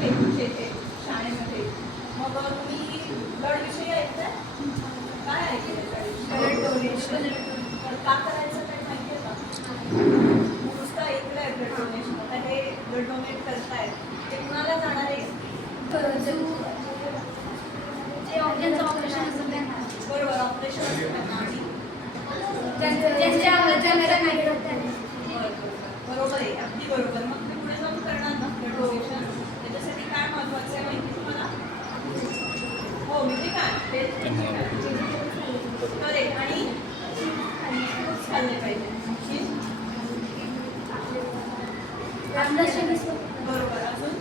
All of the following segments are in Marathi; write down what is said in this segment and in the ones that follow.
आहे तुमच्या इथे शाळेमध्ये, मग तुम्ही ब्लड विषयी ऐकताय काय ऐकलं? ब्लड डोनेशन का करायचं काही माहिती आहे का? नुसतं ऐकलं आहे ब्लड डोनेशन. आता हे ब्लड डोनेट करतायत ते कुणाला जाणार आहे? जे ऑर्गनचं ऑपरेशन असतं त्यांना. बरोबर, ऑपरेशन असतं त्यांना. आणि बरोबर आहे, अगदी बरोबर. मग तुम्ही पुढे जाऊन करणार ना ब्लड डोनेशन. त्याच्यासाठी काय महत्त्वाचं आहे माहिती तुम्हाला? हो, म्हणजे काय करेक्ट. आणि फ्रुट्स खाल्ले पाहिजे. बरोबर. अजून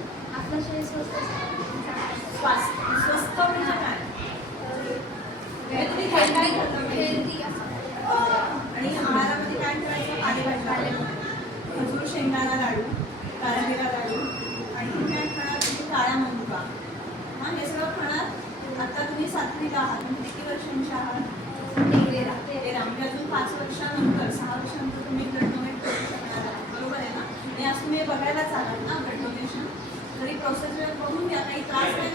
स्वस्त म्हणजे काय? तुम्ही काय काय खाल्लं पाहिजे? आणि आहारामध्ये काय करायचं? पालेभाज्या, खजूर शेंगदाणा लाडू, तारंबीला लाडू. आणि काय खाणार? तुम्ही काळा मनुका. हां, हे सगळं खाणार. आता तुम्ही 7वीला आहात, तुम्ही किती वर्षांचे आहात? 13. म्हणजे अजून 5 वर्षानंतर 6 वर्षानंतर तुम्ही ब्लड डोनेट करू शकणार आहात. बरोबर आहे ना? आणि आज तुम्ही बघायलाच आलात ना ब्लड डोनेशन. तरी प्रोसेस बघून घ्या, काही त्रास नाही